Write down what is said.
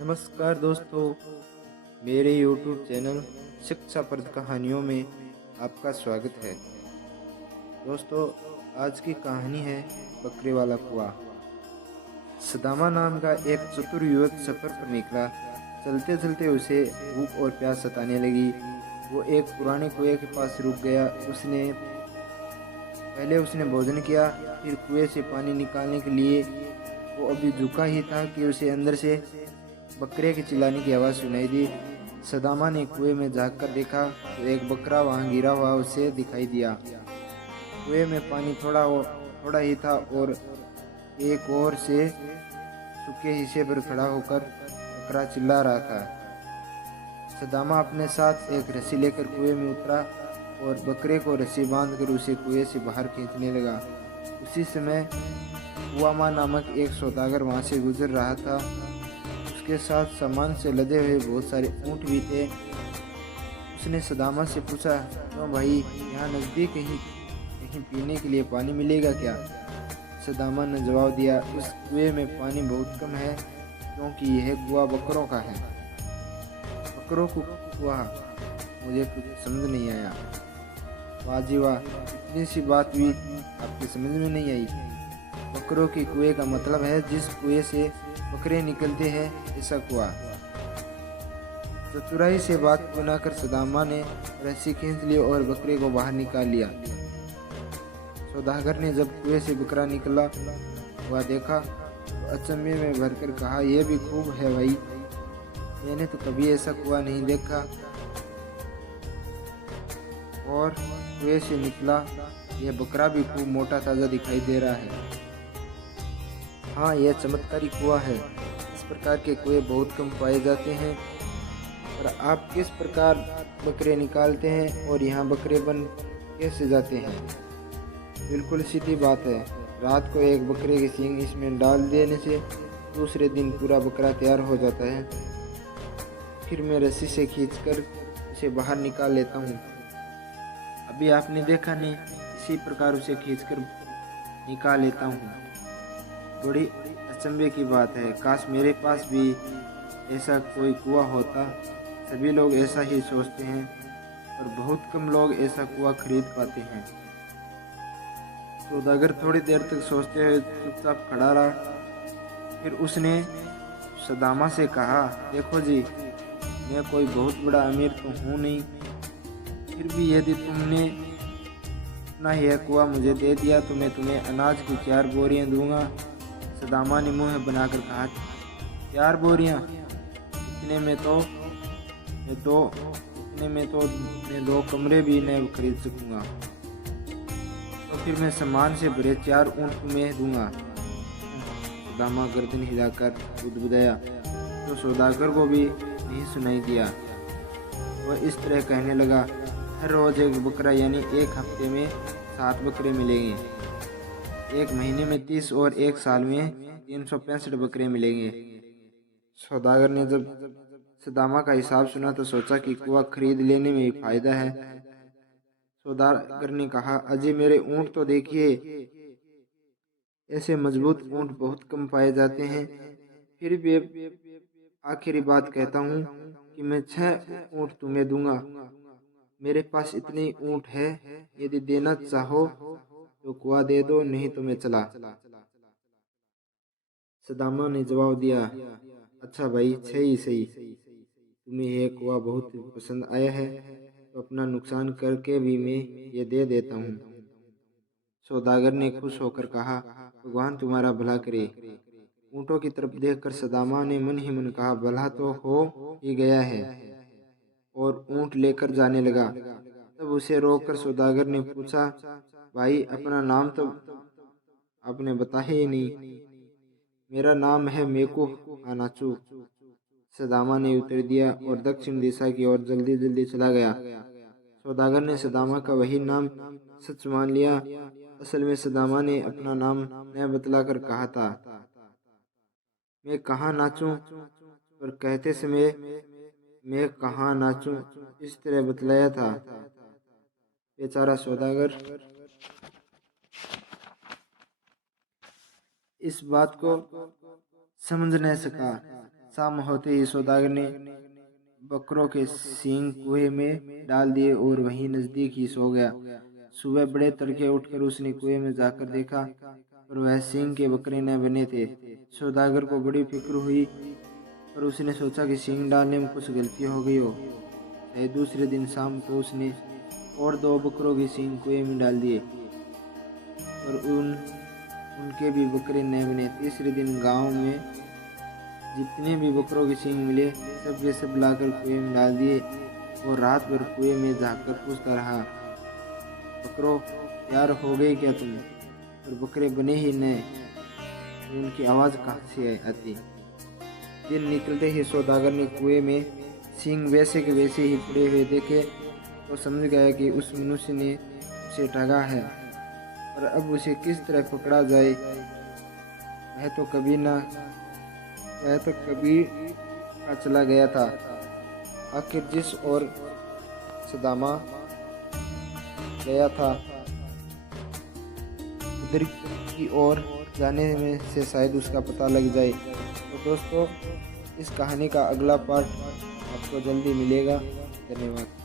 नमस्कार दोस्तों, मेरे YouTube चैनल शिक्षाप्रद कहानियों में आपका स्वागत है। दोस्तों, आज की कहानी है बकरे वाला कुआं। सदामा नाम का एक चतुर युवक सफर पर निकला। चलते चलते उसे भूख और प्यास सताने लगी। वो एक पुराने कुएं के पास रुक गया। उसने भोजन किया, फिर कुएं से पानी निकालने के लिए वो अभी झुका ही था कि उसे अंदर से बकरे के चिल्लाने की आवाज़ सुनाई दी। सदामा ने कुएं में झांक कर देखा तो एक बकरा वहां गिरा हुआ उसे दिखाई दिया। कुएं में पानी थोड़ा ही था और एक ओर से सूखे हिस्से पर खड़ा होकर बकरा चिल्ला रहा था। सदामा अपने साथ एक रस्सी लेकर कुएं में उतरा और बकरे को रस्सी बांधकर उसे कुएं से बाहर खींचने लगा। उसी समय कुआमा नामक एक सौदागर वहां से गुजर रहा था। उसके साथ सामान से लदे हुए बहुत सारे ऊँट भी थे। उसने सदामा से पूछा, क्यों भाई, यहाँ नज़दीक कहीं पीने के लिए पानी मिलेगा क्या? सदामा ने जवाब दिया, इस कुएं में पानी बहुत कम है क्योंकि यह कुआं बकरों का है। बकरों को कुआं? मुझे कुछ समझ नहीं आया। वाह जी वाह, इतनी सी बात भी आपकी समझ में नहीं आई? बकरों के कुएं का मतलब है जिस कुएं से बकरे निकलते हैं, ऐसा कुआं। चतुराई से बात को न कर सदामा ने रस्सी खींच ली और बकरे को बाहर निकाल लिया। सौदागर ने जब कुएं से बकरा निकला हुआ देखा तो अचंभे में भरकर कहा, यह भी खूब है भाई, मैंने तो कभी ऐसा कुआं नहीं देखा। और कुएं से निकला यह बकरा भी खूब मोटा ताजा दिखाई दे रहा है। हाँ, यह चमत्कारी कुआं है। इस प्रकार के कुएं बहुत कम पाए जाते हैं। और आप किस प्रकार बकरे निकालते हैं और यहाँ बकरे बन कैसे जाते हैं? बिल्कुल सीधी बात है। रात को एक बकरे के सींग इसमें डाल देने से दूसरे दिन पूरा बकरा तैयार हो जाता है। फिर मैं रस्सी से खींचकर उसे बाहर निकाल लेता हूँ। अभी आपने देखा नहीं, इसी प्रकार उसे खींचकर निकाल लेता हूँ। बड़ी अचंभे की बात है। काश मेरे पास भी ऐसा कोई कुआं होता। सभी लोग ऐसा ही सोचते हैं और बहुत कम लोग ऐसा कुआं खरीद पाते हैं। सौदागर थोड़ी देर तक सोचते हुए चुपचाप खड़ा रहा। फिर उसने सदामा से कहा, देखो जी, मैं कोई बहुत बड़ा अमीर तो हूँ नहीं, फिर भी यदि तुमने अपना यह कुआं मुझे दे दिया तो मैं तुम्हें अनाज की 4 बोरियां दूंगा। सदामा ने मुंह बनाकर कहा, 4 बोरियां? इतने में तो मैं 2 कमरे भी नहीं खरीद सकूंगा। तो फिर मैं सामान से भरे 4 ऊँट तुम्हें दूंगा। सदामा गर्दन हिलाकर बुदबुदाया तो सौदागर को भी नहीं सुनाई दिया। वह इस तरह कहने लगा, हर रोज एक बकरा, यानी एक हफ्ते में 7 बकरे मिलेंगे, एक महीने में 30 और एक साल में 365 बकरे मिलेंगे। सौदागर ने जब सदामा का हिसाब सुना तो सोचा कि कुआं खरीद लेने में ही फायदा है। सौदागर ने कहा, अजी मेरे ऊँट तो देखिए, ऐसे मजबूत ऊँट बहुत कम पाए जाते हैं। फिर भी आखिरी बात कहता हूँ कि मैं 6 ऊँट तुम्हें दूंगा। मेरे पास इतने ऊँट है, यदि देना चाहो तो कुआं दे दो, नहीं तो मैं चला। सदामा ने जवाब दिया, अच्छा भाई, 6 ही सही। तुम्हें यह कुआं बहुत पसंद आया है तो अपना नुकसान करके भी मैं ये दे देता हूँ। सौदागर ने खुश होकर कहा, भगवान तुम्हारा भला करे। ऊँटों की तरफ देखकर सदामा ने मन ही मन कहा, भला तो हो ही गया है, और ऊँट लेकर जाने लगा। तब उसे रोककर सौदागर ने पूछा, भाई, अपना नाम तो आपने बताया ही नहीं। मेरा नाम है मेको हानाचू, सदामा ने उत्तर दिया और दक्षिण दिशा की ओर जल्दी जल्दी चला गया। सौदागर ने सदामा का वही नाम सच मान लिया। असल में सदामा ने अपना नाम न बतलाकर कहा था, मैं कहाँ नाचूं, पर कहते समय मैं कहाँ नाचूं इस तरह बतलाया था। बेचारा सौदागर इस बात को समझ नहीं सका। शाम होते ही सौदागर ने बकरों के सींग कुएं में डाल दिए और वहीं नजदीक ही सो गया। सुबह बड़े तड़के उठकर उसने कुएं में जाकर देखा और वह सींग के बकरे न बने थे। सौदागर को बड़ी फिक्र हुई और उसने सोचा कि सींग डालने में कुछ गलती हो गई हो। शायद दूसरे दिन शाम को उसने और 2 बकरों के सींग कुएं में डाल दिए और उनके भी बकरे न बने। तीसरे दिन गांव में जितने भी बकरों के सींग मिले सब के सब लाकर कुएं में डाल दिए और रात भर कुएं में जाकर पूछता रहा, बकरों तैयार हो गए क्या तुम? और बकरे बने ही न, उनकी आवाज़ कहाँ से आती। दिन निकलते ही सौदागर ने कुएं में सींग वैसे के वैसे ही पड़े हुए देखे तो समझ गया कि उस मनुष्य ने उसे ठगा है और अब उसे किस तरह पकड़ा जाए। वह तो कभी का चला गया था। आखिर जिस ओर सदामा गया था उधर की ओर जाने में से शायद उसका पता लग जाए। तो दोस्तों, इस कहानी का अगला पार्ट आपको जल्दी मिलेगा। धन्यवाद।